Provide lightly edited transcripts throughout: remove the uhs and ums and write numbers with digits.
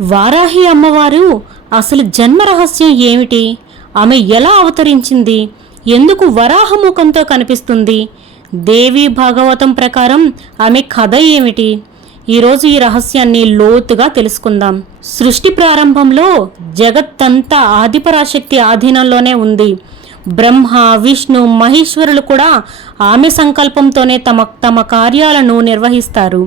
వారాహి అమ్మవారు అసలు జన్మ రహస్యం ఏమిటి? ఆమె ఎలా అవతరించింది? ఎందుకు వరాహముఖంతో కనిపిస్తుంది? దేవి భాగవతం ప్రకారం ఆమె కథ ఏమిటి? ఈరోజు ఈ రహస్యాన్ని లోతుగా తెలుసుకుందాం. సృష్టి ప్రారంభంలో జగత్తంతా ఆదిపరాశక్తి ఆధీనంలోనే ఉంది. బ్రహ్మ, విష్ణు, మహేశ్వరులు కూడా ఆమె సంకల్పంతోనే తమ కార్యాలను నిర్వహిస్తారు.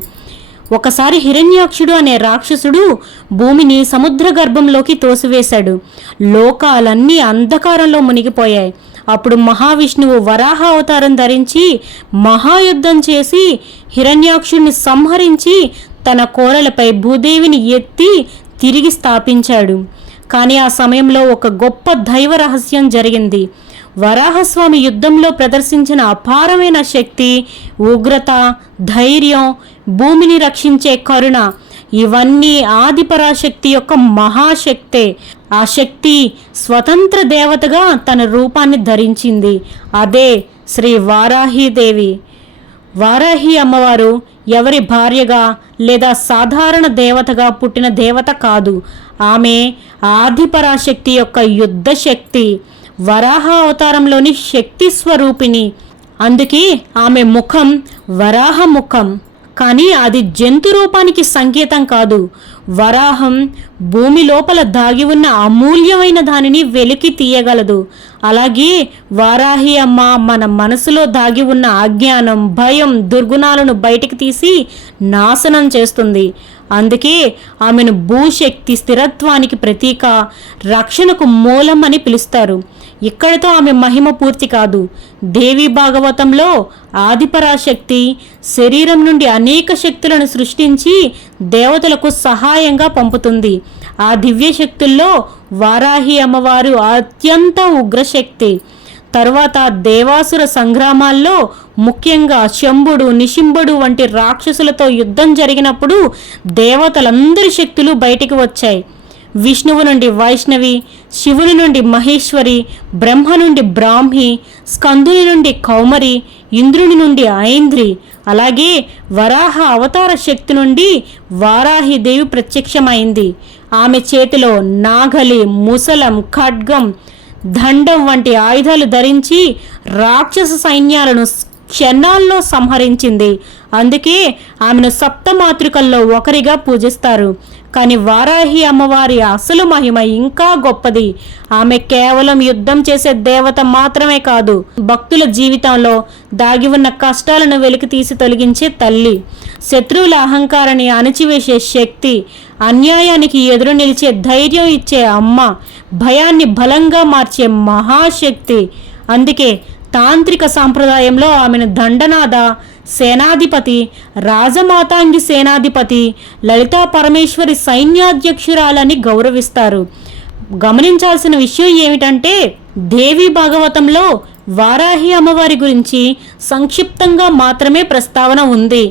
ఒకసారి హిరణ్యాక్షుడు అనే రాక్షసుడు భూమిని సముద్ర గర్భంలోకి తోసివేశాడు. లోకాలన్నీ అంధకారంలో మునిగిపోయాయి. అప్పుడు మహావిష్ణువు వరాహ అవతారం ధరించి మహాయుద్ధం చేసి హిరణ్యాక్షుడిని సంహరించి తన కోరలపై భూదేవిని ఎత్తి తిరిగి స్థాపించాడు. కానీ ఆ సమయంలో ఒక గొప్ప దైవ రహస్యం జరిగింది. వరాహస్వామి యుద్ధంలో ప్రదర్శించిన అపారమైన శక్తి, ఉగ్రత, ధైర్యం, భూమిని రక్షించే కరుణ ఇవన్నీ ఆదిపరాశక్తి యొక్క మహాశక్తే. ఆ శక్తి స్వతంత్ర దేవతగా తన రూపాన్ని ధరించింది. అదే శ్రీ వారాహీదేవి. వారాహి అమ్మవారు ఎవరి భార్యగా లేదా సాధారణ దేవతగా పుట్టిన దేవత కాదు. ఆమె ఆదిపరాశక్తి యొక్క యుద్ధ శక్తి, వరాహ అవతారంలోని శక్తి స్వరూపిణి. అందుకే ఆమె ముఖం వరాహ ముఖం. కానీ అది జంతు రూపానికి సంకేతం కాదు. వరాహం భూమి లోపల దాగి ఉన్న అమూల్యమైన దానిని వెలికి తీయగలదు. అలాగే వారాహి అమ్మ మన మనసులో దాగి ఉన్న అజ్ఞానం, భయం, దుర్గుణాలను బయటికి తీసి నాశనం చేస్తుంది. అందుకే ఆమెను భూశక్తి, స్థిరత్వానికి ప్రతీక, రక్షణకు మూలం అని పిలుస్తారు. ఇక్కడితో ఆమె మహిమ పూర్తి కాదు. దేవి భాగవతంలో ఆదిపరాశక్తి శరీరం నుండి అనేక శక్తులను సృష్టించి దేవతలకు సహాయంగా పంపుతుంది. ఆ దివ్య శక్తుల్లో వారాహి అమ్మవారు అత్యంత ఉగ్రశక్తి. తరువాత దేవాసుర సంగ్రామాల్లో ముఖ్యంగా శంభుడు, నిశింభుడు వంటి రాక్షసులతో యుద్ధం జరిగినప్పుడు దేవతలందరి శక్తులు బయటికి వచ్చాయి. విష్ణువు నుండి వైష్ణవి, శివుని నుండి మహేశ్వరి, బ్రహ్మ నుండి బ్రాహ్మి, స్కందుని నుండి కౌమరి, ఇంద్రుని నుండి ఐంద్రి, అలాగే వరాహ అవతార శక్తి నుండి వారాహిదేవి ప్రత్యక్షమైంది. ఆమె చేతిలో నాగలి, ముసలం, ఖడ్గం, దండం వంటి ఆయుధాలు ధరించి రాక్షస సైన్యాలను క్షణాల్లో సంహరించింది. అందుకే ఆమెను సప్తమాతృకల్లో ఒకరిగా పూజిస్తారు. కానీ వారాహి అమ్మవారి అసలు మహిమ ఇంకా గొప్పది. ఆమె కేవలం యుద్ధం చేసే దేవత మాత్రమే కాదు, భక్తుల జీవితంలో దాగి ఉన్న కష్టాలను వెలికి తీసి తొలగించే తల్లి, శత్రువుల అహంకారాన్ని అణిచివేసే శక్తి, అన్యాయానికి ఎదురు నిలిచే ధైర్యం ఇచ్చే అమ్మ, భయాన్ని బలంగా మార్చే మహాశక్తి. అందుకే తాంత్రిక సాంప్రదాయంలో ఆమెను దండనాథ, సేనాధిపతి, రాజమాతాంగి సేనాధిపతి, లలితా పరమేశ్వరి సైన్యాధ్యక్షురాలని గౌరవిస్తారు. గమనించాల్సిన విషయం ఏమిటంటే దేవి భాగవతంలో వారాహి అమ్మవారి గురించి సంక్షిప్తంగా మాత్రమే ప్రస్తావన ఉంది.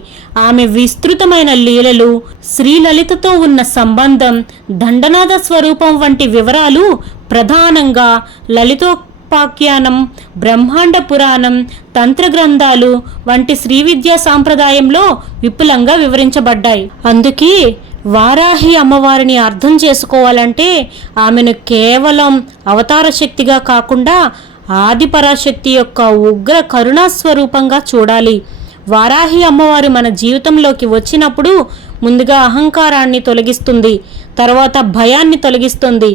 ఆమె విస్తృతమైన లీలలు, శ్రీలలితతో ఉన్న సంబంధం, దండనాథ స్వరూపం వంటి వివరాలు ప్రధానంగా లలితోపాఖ్యానం, బ్రహ్మాండ పురాణం, తంత్ర గ్రంథాలు వంటి శ్రీ విద్యా సాంప్రదాయంలో విపులంగా వివరించబడ్డాయి. అందుకే వారాహి అమ్మవారిని అర్థం చేసుకోవాలంటే ఆమెను కేవలం అవతార శక్తిగా కాకుండా ఆదిపరాశక్తి యొక్క ఉగ్ర కరుణా స్వరూపంగా చూడాలి. వారాహి అమ్మవారు మన జీవితంలోకి వచ్చినప్పుడు ముందుగా అహంకారాన్ని తొలగిస్తుంది, తర్వాత భయాన్ని తొలగిస్తుంది,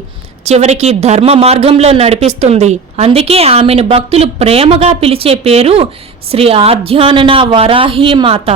చివరికి ధర్మ మార్గంలో నడిపిస్తుంది. అందుకే ఆమెను భక్తులు ప్రేమగా పిలిచే పేరు శ్రీ ఆధ్యానన వారాహి మాత.